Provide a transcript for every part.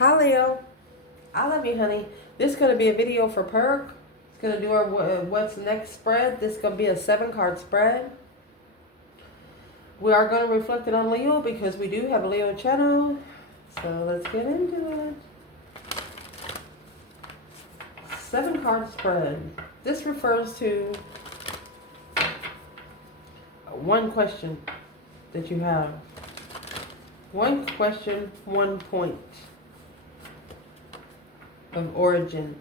Hi Leo, I love you honey. This is going to be a video for Perk. It's going to do our what's next spread. This is going to be a 7-card spread. We are going to reflect it on Leo because we do have a Leo channel. So let's get into it. 7-card spread. This refers to one question that you have. One question, one point of origin.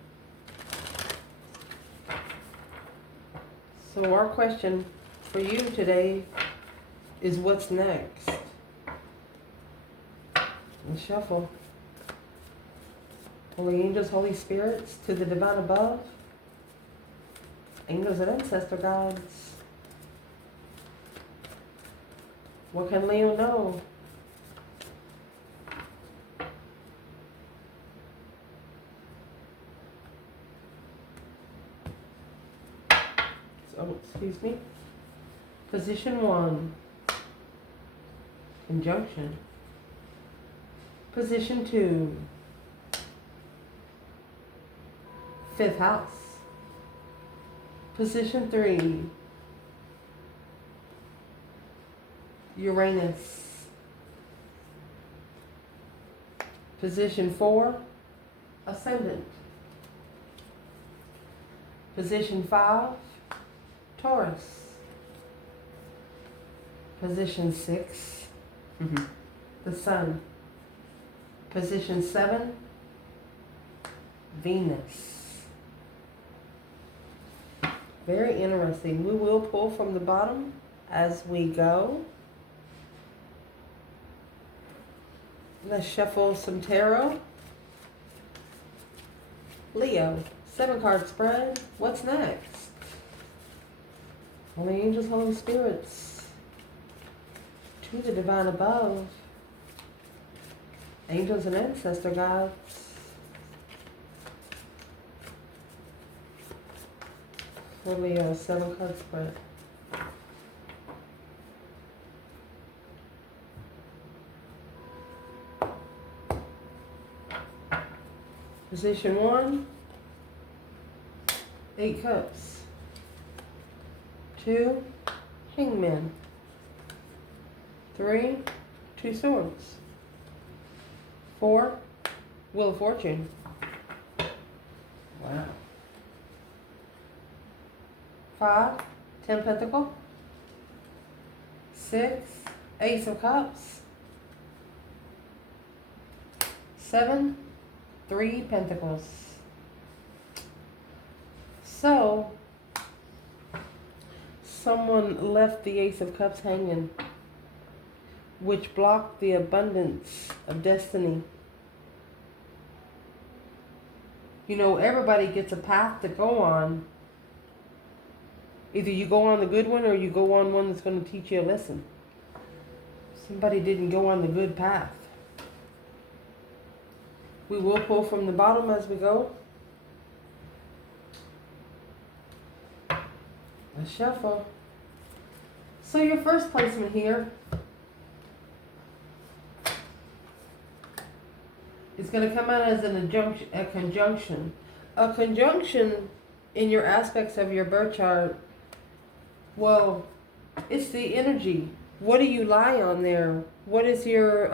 So our question for you today is what's next? And shuffle. Holy angels, Holy spirits, to the divine above, angels and ancestor guides. What can Leo know? Oh, excuse me. Position 1, conjunction. Position 2, 5th house. Position 3, Uranus. Position 4, Ascendant. Position 5, Taurus. Position 6, the Sun. Position 7, Venus. Very interesting. We will pull from the bottom as we go. Let's shuffle some tarot. Leo, 7-card spread. What's next? Holy angels, Holy spirits, to the divine above, angels and ancestor guides. For Leo, 7-card spread. Position 1, 8 cups. 2, hangman. 3, 2 swords. 4, wheel of fortune. Wow. 5, 10 pentacle. 6, ace of cups. 7, 3 pentacles. So someone left the Ace of Cups hanging, which blocked the abundance of destiny. You know, everybody gets a path to go on. Either you go on the good one or you go on one that's going to teach you a lesson. Somebody didn't go on the good path. We will pull from the bottom as we go. Let's shuffle. So your first placement here is going to come out as a conjunction. A conjunction in your aspects of your birth chart, well, it's the energy. What do you lie on there? What is your,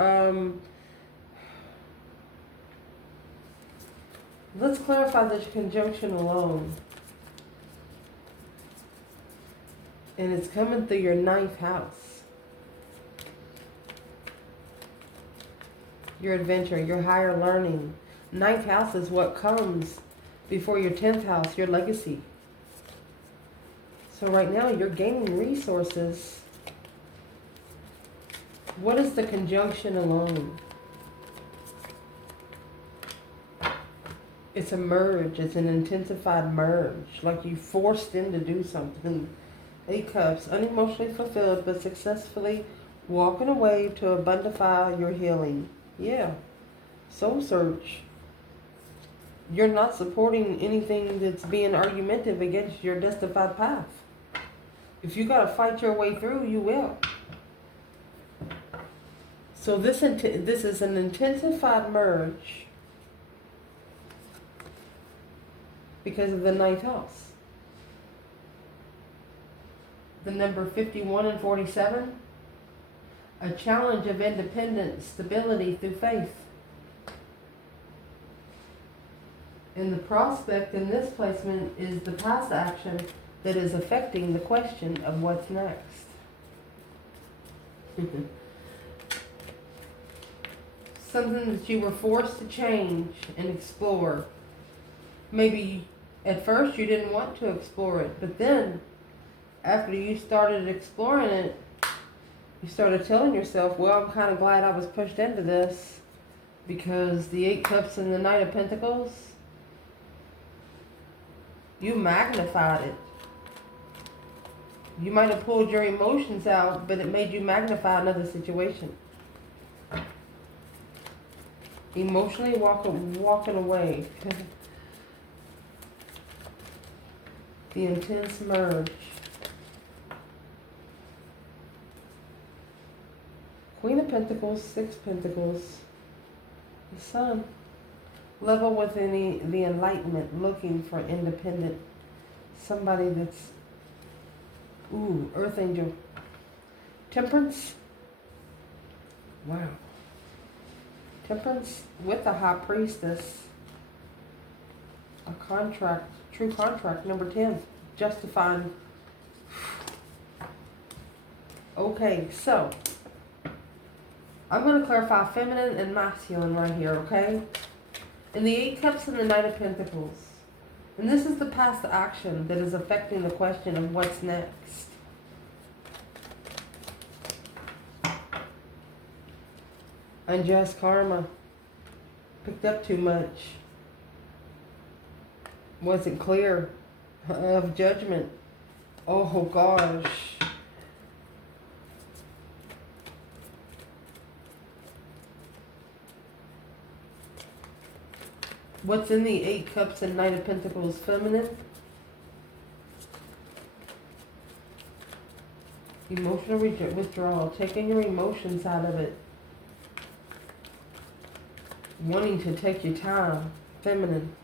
let's clarify the conjunction alone. And it's coming through your 9th house. Your adventure, your higher learning. 9th house is what comes before your 10th house, your legacy. So right now you're gaining resources. What is the conjunction alone? It's a merge. It's an intensified merge. Like you forced in to do something. 8 cups, unemotionally fulfilled, but successfully walking away to abundify your healing. Yeah. Soul search. You're not supporting anything that's being argumentative against your justified path. If you got to fight your way through, you will. So this is an intensified merge because of the ninth house. The number 51 and 47, a challenge of independent stability through faith. And the prospect in this placement is the past action that is affecting the question of what's next. Something that you were forced to change and explore. Maybe at first you didn't want to explore it, but then after you started exploring it, you started telling yourself, well, I'm kind of glad I was pushed into this, because the 8 Cups and the Knight of Pentacles, you magnified it. You might have pulled your emotions out, but it made you magnify another situation. Emotionally walking away. The intense merge. Queen of Pentacles, 6 Pentacles, the Sun. Level within the enlightenment, looking for independent. Somebody that's, Earth Angel. Temperance. Wow. Temperance with the High Priestess. A contract, true contract, number 10. Justifying. Okay, so I'm going to clarify feminine and masculine right here, okay? In the 8 Cups and the Knight of Pentacles. And this is the past action that is affecting the question of what's next. Unjust karma. Picked up too much. Wasn't clear of judgment. Oh gosh. What's in the 8 Cups and Knight of Pentacles? Feminine. Emotional withdrawal. Taking your emotions out of it. Wanting to take your time. Feminine.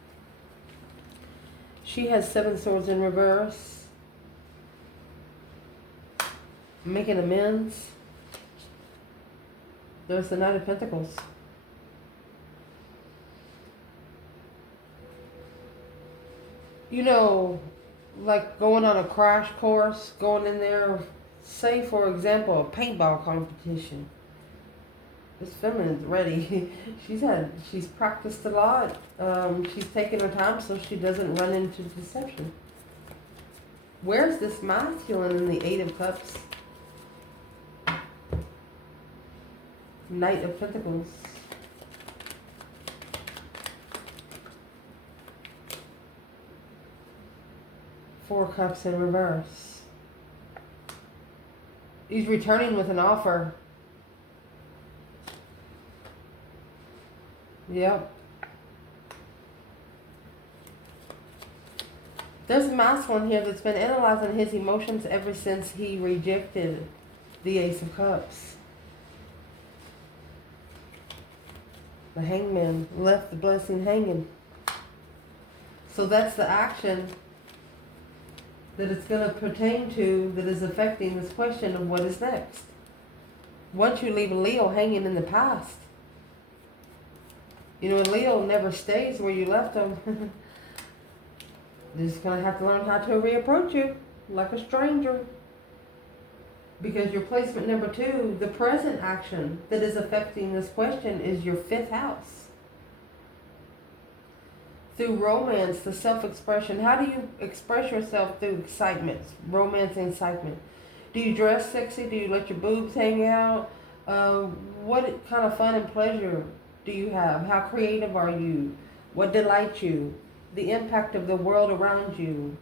She has 7 swords in reverse. Making amends. There's the Knight of Pentacles. You know, like going on a crash course, going in there, say for example, a paintball competition. This feminine's ready. She's practiced a lot. She's taken her time so she doesn't run into deception. Where's this masculine in the 8 of Cups? Knight of Pentacles. Four Cups in reverse. He's returning with an offer. Yep. There's a masculine here that's been analyzing his emotions ever since he rejected the Ace of Cups. The Hangman left the blessing hanging. So that's the action that it's going to pertain to that is affecting this question of what is next. Once you leave a Leo hanging in the past, you know, a Leo never stays where you left them. They're just going to have to learn how to reapproach you like a stranger. Because your placement number 2, the present action that is affecting this question is your 5th house. Through romance, the self-expression. How do you express yourself through excitement? Romance and excitement. Do you dress sexy? Do you let your boobs hang out? What kind of fun and pleasure do you have? How creative are you? What delights you? The impact of the world around you.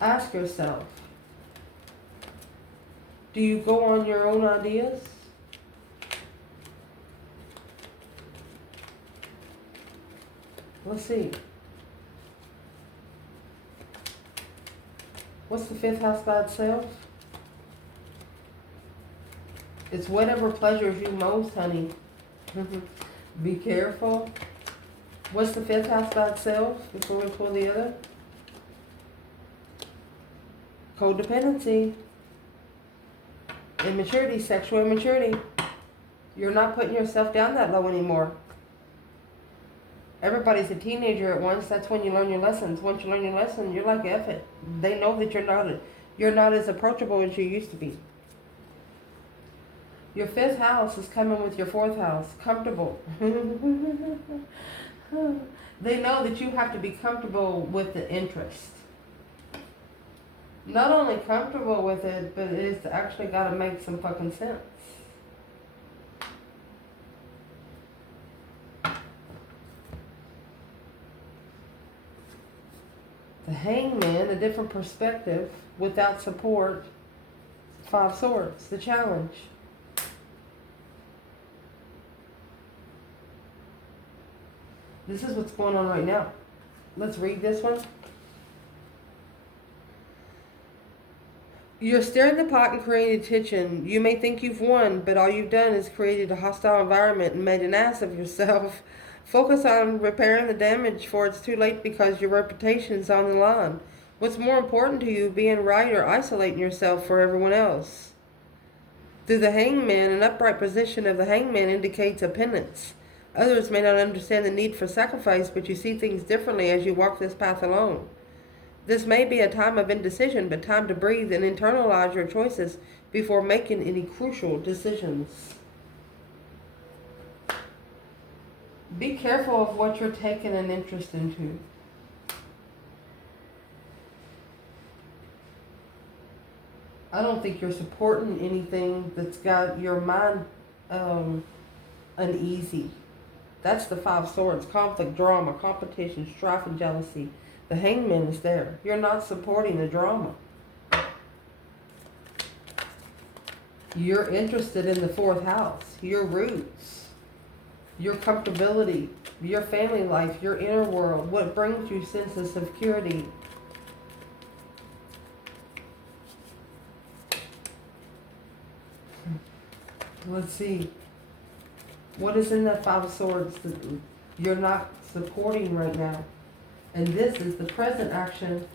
Ask yourself, do you go on your own ideas? Let's see. What's the 5th house by itself? It's whatever pleasures you most, honey. Be careful. What's the 5th house by itself before we pull the other? Codependency. Immaturity, sexual immaturity. You're not putting yourself down that low anymore. Everybody's a teenager at once. That's when you learn your lessons. Once you learn your lesson, you're like, F it. They know that you're not as approachable as you used to be. Your 5th house is coming with your 4th house. Comfortable. They know that you have to be comfortable with the interest. Not only comfortable with it, but it's actually got to make some fucking sense. The Hangman, a different perspective, without support. 5 Swords, the challenge. This is what's going on right now. Let's read this one. You're stirring the pot and creating tension. You may think you've won, but all you've done is created a hostile environment and made an ass of yourself. Focus on repairing the damage before it's too late because your reputation's on the line. What's more important to you, being right or isolating yourself for everyone else? Through the Hangman, an upright position of the Hangman indicates a penance. Others may not understand the need for sacrifice, but you see things differently as you walk this path alone. This may be a time of indecision, but time to breathe and internalize your choices before making any crucial decisions. Be careful of what you're taking an interest into. I don't think you're supporting anything that's got your mind uneasy. That's the 5 Swords. Conflict, drama, competition, strife, and jealousy. The Hangman is there. You're not supporting the drama. You're interested in the 4th house. Your roots. Your comfortability. Your family life. Your inner world. What brings you sense of security. Let's see. What is in that 5 Swords that you're not supporting right now? And this is the present action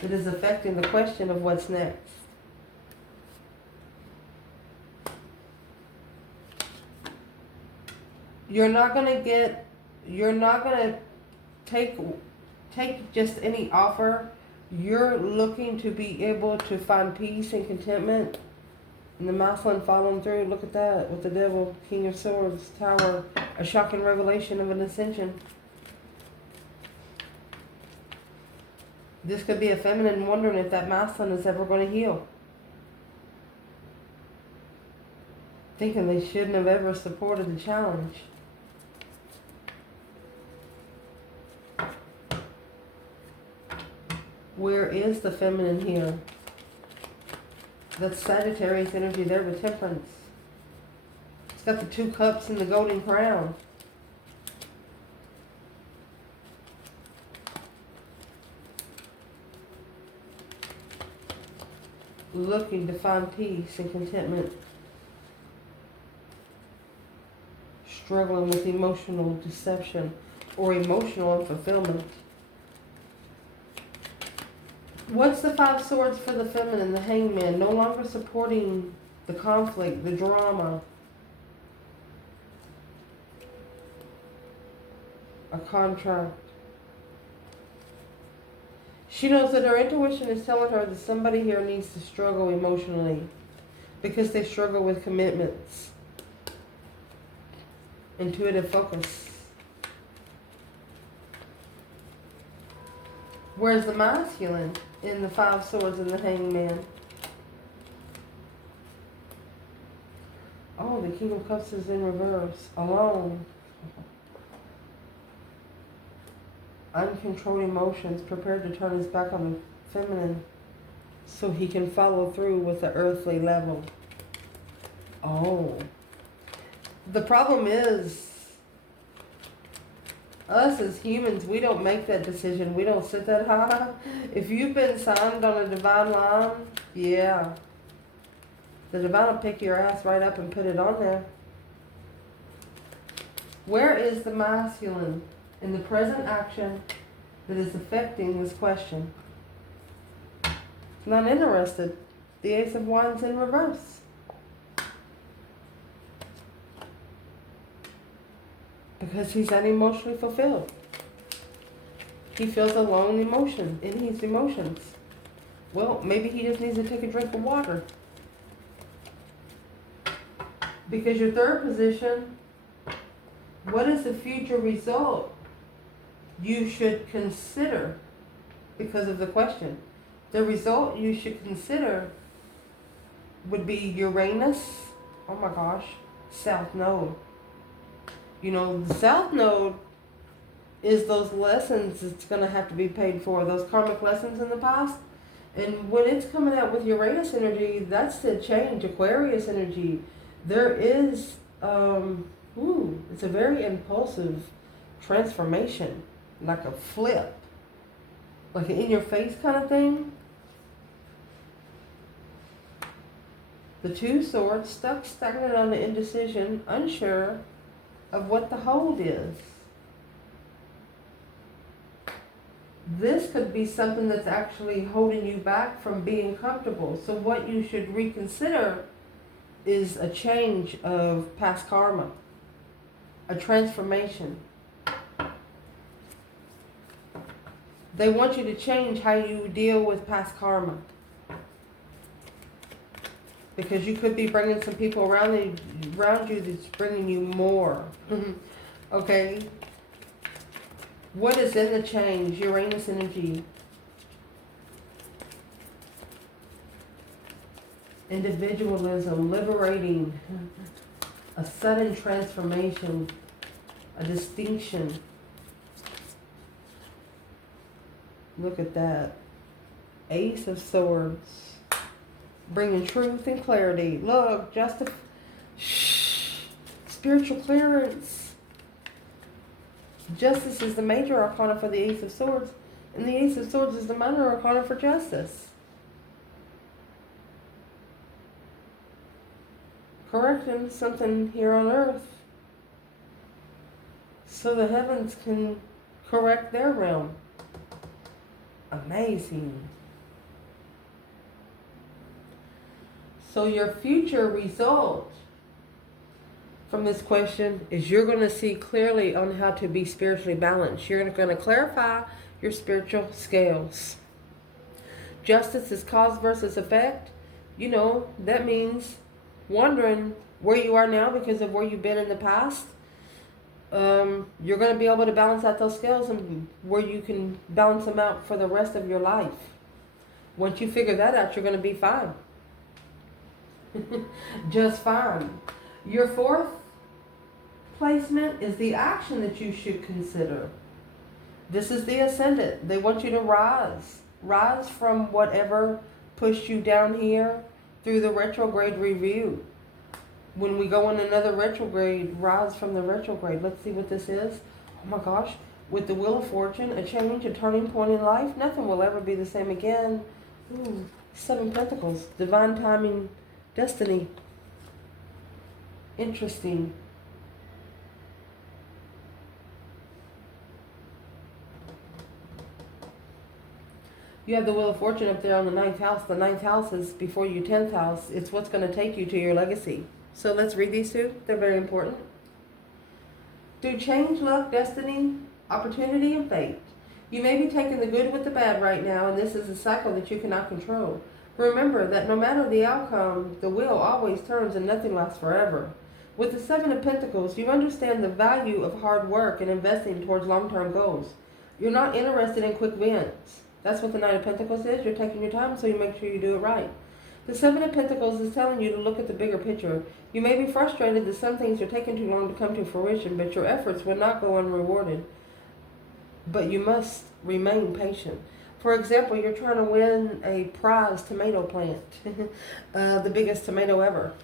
that is affecting the question of what's next. You're not going to take just any offer. You're looking to be able to find peace and contentment. And the masculine following through, look at that, with the devil, King of Swords, Tower, a shocking revelation of an ascension. This could be a feminine wondering if that masculine is ever going to heal. Thinking they shouldn't have ever supported the challenge. Where is the feminine here? That's Sagittarius energy there with Temperance. It's got the 2 cups and the golden crown. Looking to find peace and contentment. Struggling with emotional deception or emotional unfulfillment. What's the 5 Swords for the feminine? The Hangman. No longer supporting the conflict, the drama. A contract. She knows that her intuition is telling her that somebody here needs to struggle emotionally because they struggle with commitments. Intuitive focus. Where's the masculine in the 5 Swords and the Hangman? Oh, the King of Cups is in reverse. Alone. Uncontrolled emotions, prepared to turn his back on the feminine so he can follow through with the earthly level. Oh. The problem is, us as humans, we don't make that decision. We don't sit that high. If you've been signed on a divine line, yeah. The divine will pick your ass right up and put it on there. Where is the masculine? in the present action that is affecting this question. Not interested. The Ace of Wands in reverse. Because he's unemotionally fulfilled. He feels a lone emotion in his emotions. Well, maybe he just needs to take a drink of water. Because your third position, what is the future result you should consider because of the question? The result you should consider would be Uranus, oh my gosh, South Node. You know, the South Node is those lessons it's going to have to be paid for, those karmic lessons in the past. And when it's coming out with Uranus energy, that's the change, Aquarius energy. There is, it's a very impulsive transformation, like a flip, like an in-your-face kind of thing. The Two Swords, stuck stagnant on the indecision, unsure of what the hold is. This could be something that's actually holding you back from being comfortable. So what you should reconsider is a change of past karma, a transformation. They want you to change how you deal with past karma. Because you could be bringing some people around you that's bringing you more. Okay? What is in the change? Uranus energy. Individualism, liberating, a sudden transformation, a distinction. Look at that. Ace of Swords. Bringing truth and clarity. Look, spiritual clearance. Justice is the major arcana for the Ace of Swords, and the Ace of Swords is the minor arcana for justice. Correcting something here on earth so the heavens can correct their realm. Amazing. So your future result from this question is you're going to see clearly on how to be spiritually balanced. You're going to clarify your spiritual scales. Justice is cause versus effect. You know, that means wondering where you are now because of where you've been in the past. You're going to be able to balance out those scales and where you can balance them out for the rest of your life. Once you figure that out, you're going to be fine. Just fine. Your fourth placement is the action that you should consider. This is the Ascendant. They want you to rise. Rise from whatever pushed you down here through the retrograde review. When we go in another retrograde, rise from the retrograde. Let's see what this is. Oh my gosh. With the Wheel of Fortune, a change, a turning point in life. Nothing will ever be the same again. Ooh, 7 Pentacles. Divine timing, destiny. Interesting. You have the Wheel of Fortune up there on the 9th house. The 9th house is before your 10th house. It's what's going to take you to your legacy. So let's read these two. They're very important. Through change, luck, destiny, opportunity, and fate, you may be taking the good with the bad right now, and this is a cycle that you cannot control. Remember that no matter the outcome, the wheel always turns and nothing lasts forever. With the 7 of Pentacles, you understand the value of hard work and investing towards long-term goals. You're not interested in quick wins. That's what the Knight of Pentacles is. You're taking your time, so you make sure you do it right. The 7 of Pentacles is telling you to look at the bigger picture. You may be frustrated that some things are taking too long to come to fruition, but your efforts will not go unrewarded. But you must remain patient. For example, you're trying to win a prize tomato plant, the biggest tomato ever.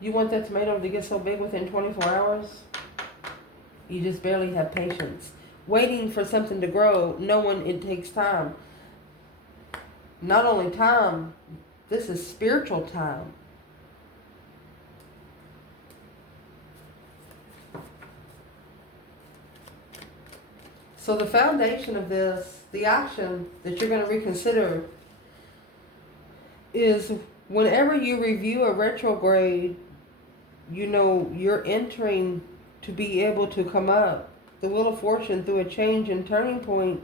You want that tomato to get so big within 24 hours? You just barely have patience. Waiting for something to grow, knowing it takes time. Not only time, this is spiritual time. So the foundation of this, the action that you're going to reconsider is whenever you review a retrograde, you know, you're entering to be able to come up the Wheel of Fortune through a change and turning point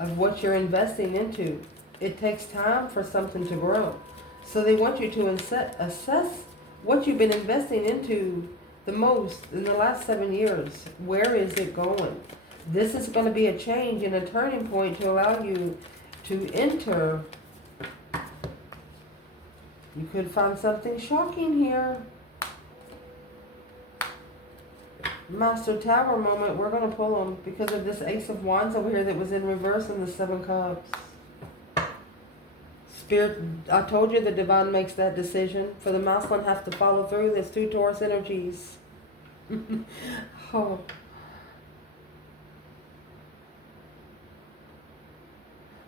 of what you're investing into. It takes time for something to grow. So they want you to assess what you've been investing into the most in the last 7 years. Where is it going? This is going to be a change and a turning point to allow you to enter. You could find something shocking here. Master Tower moment, we're going to pull them because of this Ace of Wands over here that was in reverse in the Seven Cups. Spirit, I told you the divine makes that decision. For the masculine have to follow through. There's 2 Taurus energies. Oh.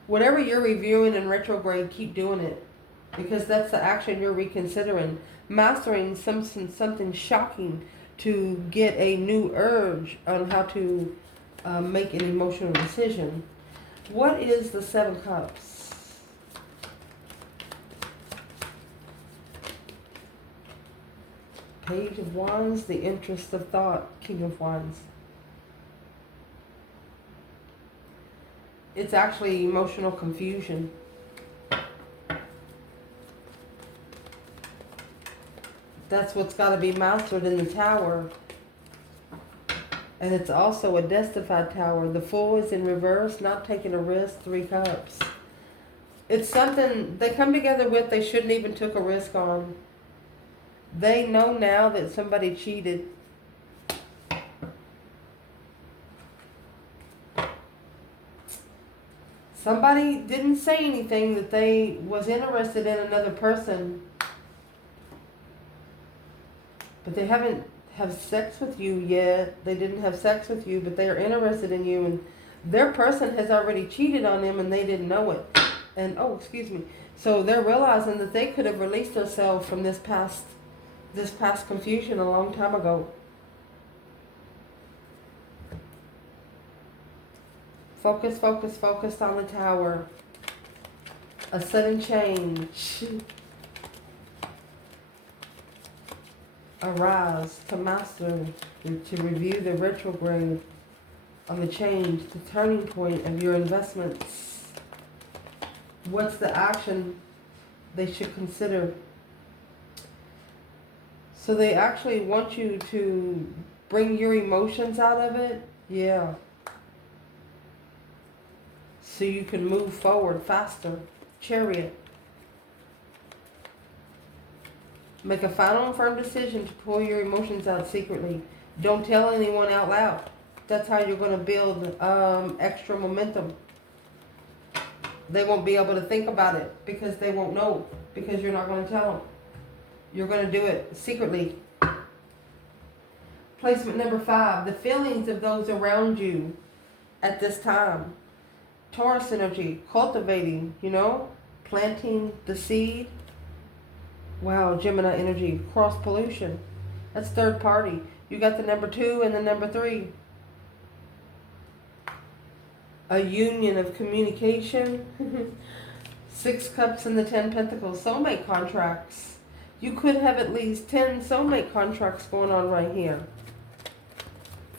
Whatever you're reviewing in retrograde, keep doing it. Because that's the action you're reconsidering. Mastering something shocking to get a new urge on how to make an emotional decision. What is the Seven Cups? Page of Wands, the interest of thought, King of Wands. It's actually emotional confusion. That's what's got to be mastered in the Tower. And it's also a destified Tower. The Fool is in reverse, not taking a risk, 3 Cups. It's something they come together with they shouldn't even took a risk on. They know now that somebody cheated. Somebody didn't say anything that they was interested in another person. But they haven't have sex with you yet. They didn't have sex with you, but they are interested in you. And their person has already cheated on them and they didn't know it. And, oh, excuse me. So they're realizing that they could have released themselves from this past confusion a long time ago. Focus, focus, focus on the Tower. A sudden change. Arise to master, to review the retrograde on the change, the turning point of your investments. What's the action they should consider? So they actually want you to bring your emotions out of it. Yeah. So you can move forward faster. Chariot. Make a final and firm decision to pull your emotions out secretly. Don't tell anyone out loud. That's how you're going to build extra momentum. They won't be able to think about it because they won't know, because you're not going to tell them. You're going to do it secretly. Placement number 5, the feelings of those around you at this time. Taurus energy, cultivating, planting the seed. Wow, Gemini energy, cross pollution. That's third party. You got the number 2 and the number 3. A union of communication. 6 Cups and the 10 Pentacles. Soulmate contracts. You could have at least 10 soulmate contracts going on right here.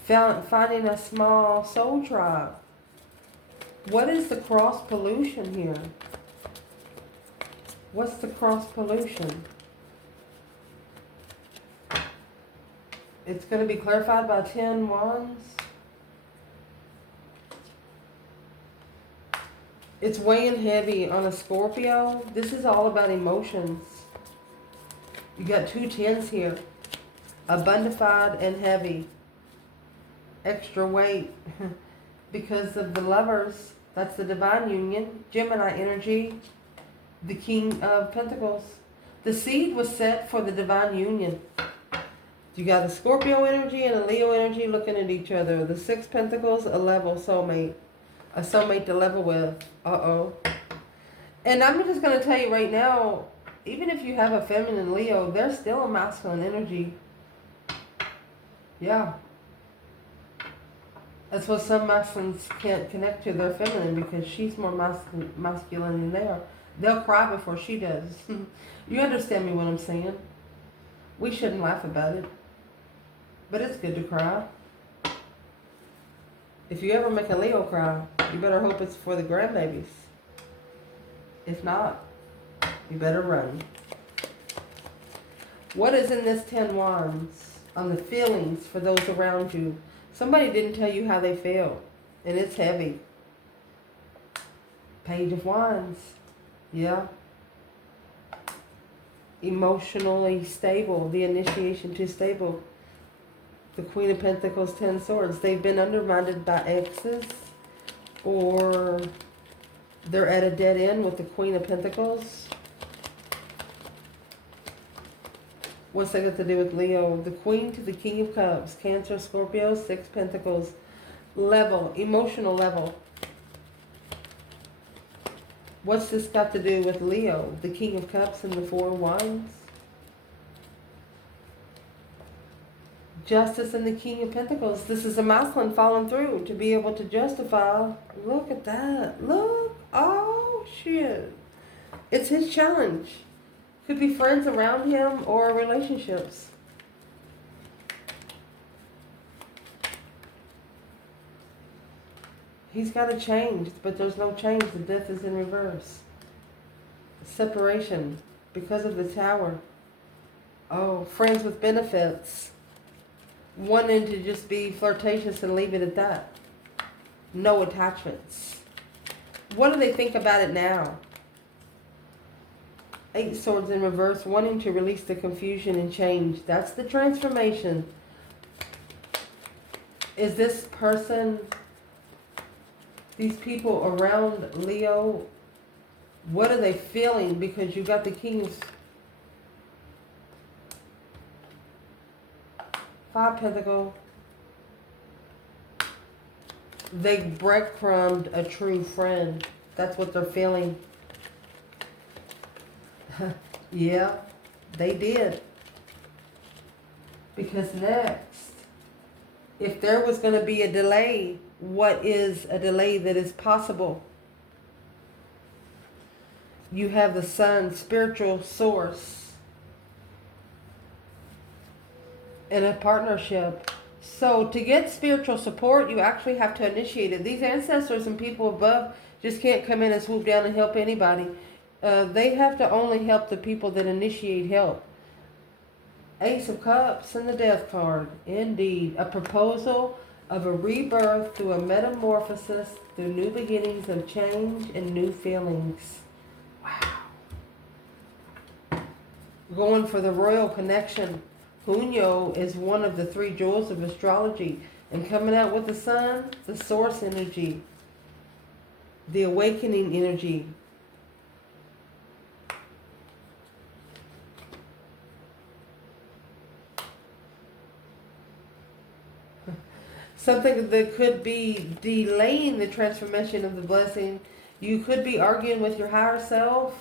Finding a small soul tribe. What is the cross pollution here? What's the cross pollution? It's going to be clarified by 10 Wands. It's weighing heavy on a Scorpio. This is all about emotions. You got 2 10s here. Abundified and heavy. Extra weight. Because of the Lovers. That's the divine union. Gemini energy. The King of Pentacles. The seed was set for the divine union. You got a Scorpio energy and a Leo energy looking at each other. The 6 Pentacles, a level soulmate. A soulmate to level with. Uh-oh. And I'm just going to tell you right now, even if you have a feminine Leo, there's still a masculine energy. Yeah. That's why some masculines can't connect to their feminine, because she's more masculine than they are. They'll cry before she does. You understand me what I'm saying? We shouldn't laugh about it, but it's good to cry. If you ever make a Leo cry, you better hope it's for the grandbabies. If not, you better run. What is in this 10 Wands on the feelings for those around you? Somebody didn't tell you how they feel, and it's heavy. Page of Wands. Yeah. Emotionally stable. The initiation to stable. The Queen of Pentacles, 10 Swords. They've been undermined by exes, or they're at a dead end with the Queen of Pentacles. What's that got to do with Leo? The Queen to the King of Cups. Cancer, Scorpio, 6 Pentacles. Level, emotional level. What's this got to do with Leo? The King of Cups and the 4 of Wands. Justice and the King of Pentacles. This is a masculine following through to be able to justify. Look at that. Look. Oh, shit. It's his challenge. Could be friends around him or relationships. He's got to change, but there's no change. The death is in reverse. Separation because of the Tower. Oh, friends with benefits. Wanting to just be flirtatious and leave it at that. No attachments. What do they think about it now? 8 Swords in reverse, wanting to release the confusion and change. That's the transformation. Is this person, these people around Leo, what are they feeling? Because you got the King's 5 Pentacles. They breadcrumbed a true friend. That's what they're feeling. Yeah, they did. Because next, if there was going to be a delay, what is a delay that is possible? You have the Sun, spiritual source, in a partnership. So to get spiritual support, you actually have to initiate it. These ancestors and people above just can't come in and swoop down and help anybody. They have to only help the people that initiate help. Ace of Cups and the Death card. Indeed. A proposal of a rebirth through a metamorphosis, through new beginnings of change and new feelings. Wow. Going for the royal connection. Junyo is one of the 3 jewels of astrology. And coming out with the Sun, the source energy. The awakening energy. Something that could be delaying the transformation of the blessing. You could be arguing with your higher self.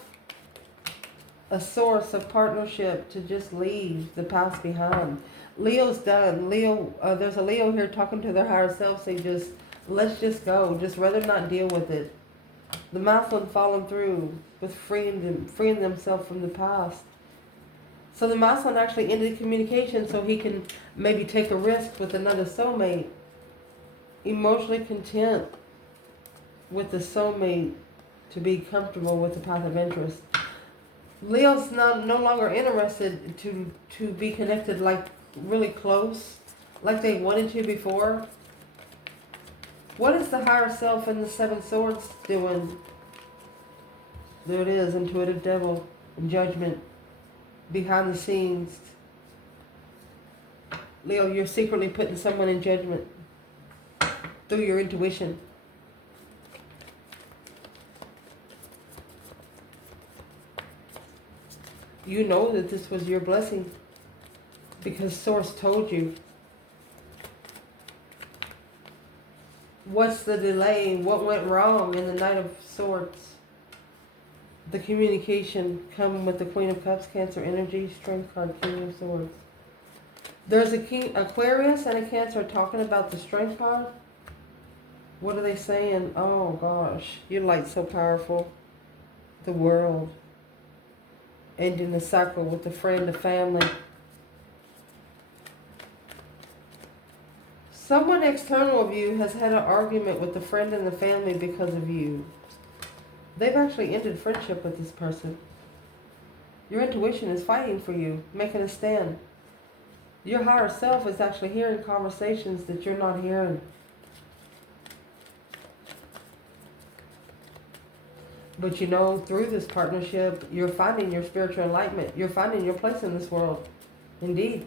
A source of partnership to just leave the past behind. Leo's done. Leo, there's a Leo here talking to their higher self, saying let's just go. Just rather not deal with it. The masculine following through with freeing themselves from the past. So the masculine actually ended communication so he can maybe take a risk with another soulmate. Emotionally content with the soulmate to be comfortable with the path of interest. Leo's no longer interested to be connected like really close, like they wanted to before. What is the higher self in the 7 Swords doing? There it is, intuitive devil, judgment, behind the scenes. Leo, you're secretly putting someone in judgment through your intuition. You know that this was your blessing because Source told you. What's the delay? What went wrong in the Knight of Swords? The communication coming with the Queen of Cups, Cancer energy, Strength card, King of Swords. There's a King, Aquarius and a Cancer talking about the Strength card. What are they saying? Oh gosh, your light's so powerful. The world. Ending the cycle with the friend, the family. Someone external of you has had an argument with the friend and the family because of you. They've actually ended friendship with this person. Your intuition is fighting for you, making a stand. Your higher self is actually hearing conversations that you're not hearing. But you know, through this partnership, you're finding your spiritual enlightenment. You're finding your place in this world. Indeed.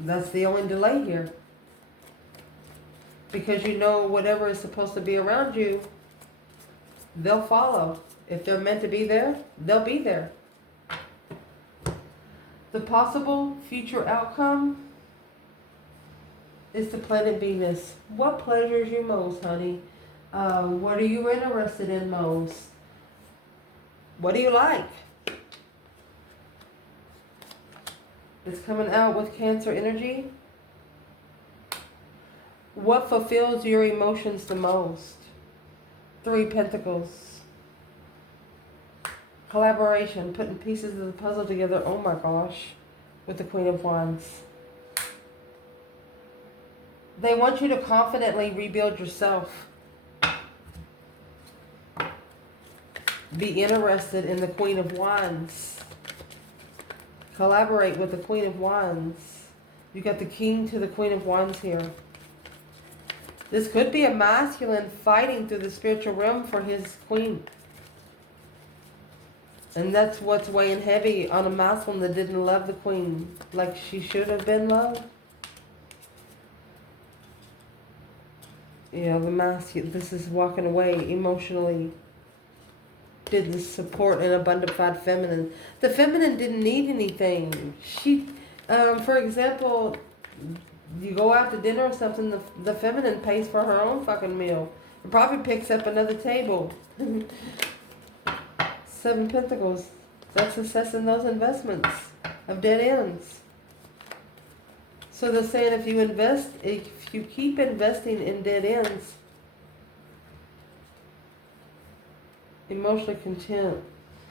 That's the only delay here. Because you know whatever is supposed to be around you, they'll follow. If they're meant to be there, they'll be there. The possible future outcome is the planet Venus. What pleasures you most, honey? What are you interested in most? What do you like? It's coming out with Cancer energy. What fulfills your emotions the most? 3 Pentacles. Collaboration, putting pieces of the puzzle together. Oh my gosh. With the Queen of Wands. They want you to confidently rebuild yourself. Be interested in the Queen of Wands. Collaborate with the Queen of Wands. You got the King to the Queen of Wands here. This could be a masculine fighting through the spiritual realm for his queen. And that's what's weighing heavy on a masculine that didn't love the queen like she should have been loved. Yeah, the masculine, this is walking away emotionally. Did the support an abundified feminine. The feminine didn't need anything. She, for example, you go out to dinner or something, the feminine pays for her own fucking meal. It probably picks up another table. 7 Pentacles. That's assessing those investments of dead ends. So they're saying if you keep investing in dead ends, emotionally content,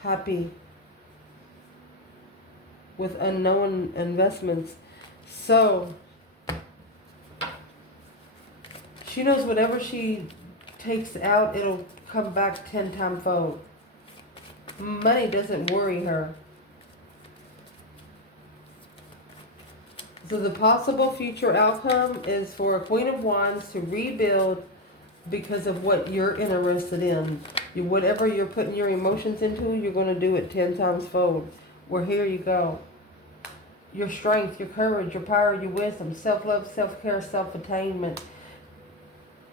happy, with unknown investments. So she knows whatever she takes out, it'll come back 10 times fold. Money doesn't worry her. So the possible future outcome is for a Queen of Wands to rebuild because of what you're interested in. Whatever you're putting your emotions into, you're going to do it 10 times fold. Well, here you go. Your strength, your courage, your power, your wisdom, self-love, self-care, self-attainment.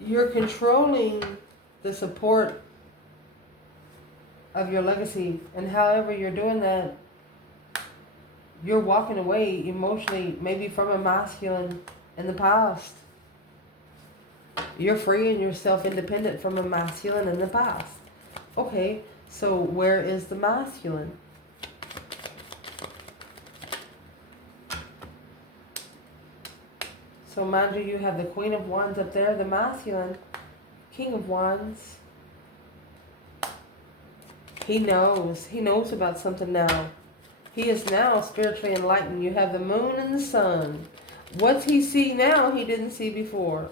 You're controlling the support of your legacy. And however you're doing that, you're walking away emotionally, maybe from a masculine in the past. You're freeing yourself independent from a masculine in the past. Okay, so where is the masculine? So mind you, you have the Queen of Wands up there, the masculine, King of Wands. He knows about something now. He is now spiritually enlightened. You have the moon and the sun. What's he see now he didn't see before?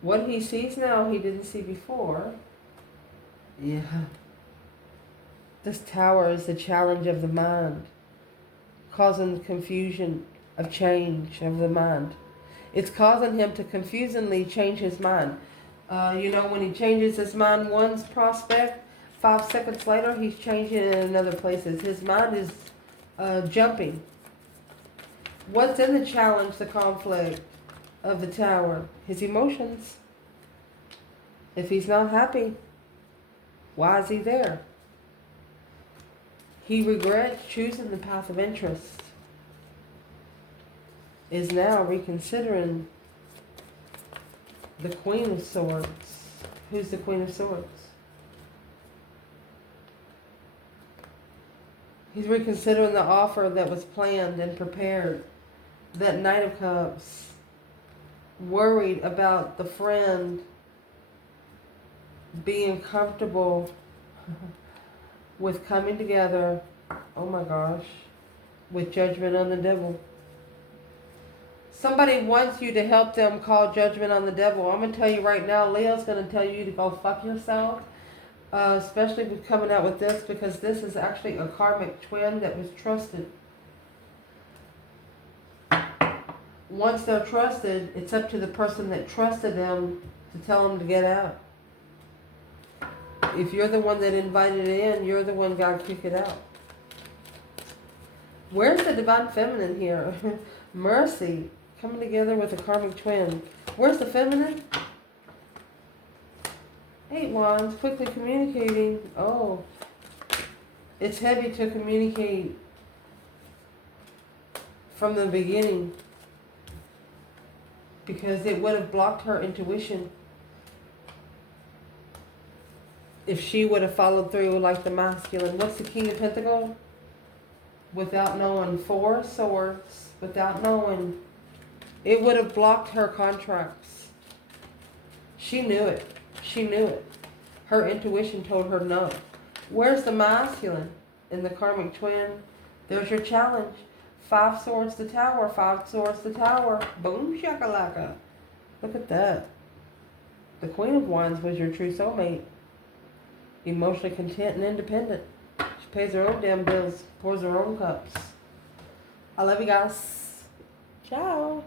What he sees now he didn't see before. Yeah. This tower is the challenge of the mind, causing confusion of change of the mind. It's causing him to confusingly change his mind. When he changes his mind once prospect, 5 seconds later he's changing it in other places. His mind is jumping. What's in the challenge, the conflict of the tower? His emotions. If he's not happy, why is he there? He regrets choosing the path of interest. Is now reconsidering the Queen of Swords. Who's the Queen of Swords? He's reconsidering the offer that was planned and prepared. That Knight of Cups. worried about the friend being comfortable with coming together, oh my gosh, with judgment on the devil. Somebody wants you to help them call judgment on the devil. I'm going to tell you right now, Leo's going to tell you to go fuck yourself. Especially with coming out with this, because this is actually a karmic twin that was trusted. Once they're trusted, it's up to the person that trusted them to tell them to get out. If you're the one that invited it in, you're the one God kick it out. Where's the divine feminine here? Mercy, coming together with a karmic twin. Where's the feminine? 8 wands, quickly communicating. Oh, it's heavy to communicate from the beginning, because it would have blocked her intuition if she would have followed through like the masculine. What's the King of Pentacles? Without knowing, 4 swords, without knowing, it would have blocked her contracts. She knew it. She knew it. Her intuition told her no. Where's the masculine in the karmic twin? There's your challenge. 5 swords to tower, 5 swords to tower. Boom shakalaka. Look at that. The Queen of Wands was your true soulmate. Emotionally content and independent. She pays her own damn bills, pours her own cups. I love you guys. Ciao.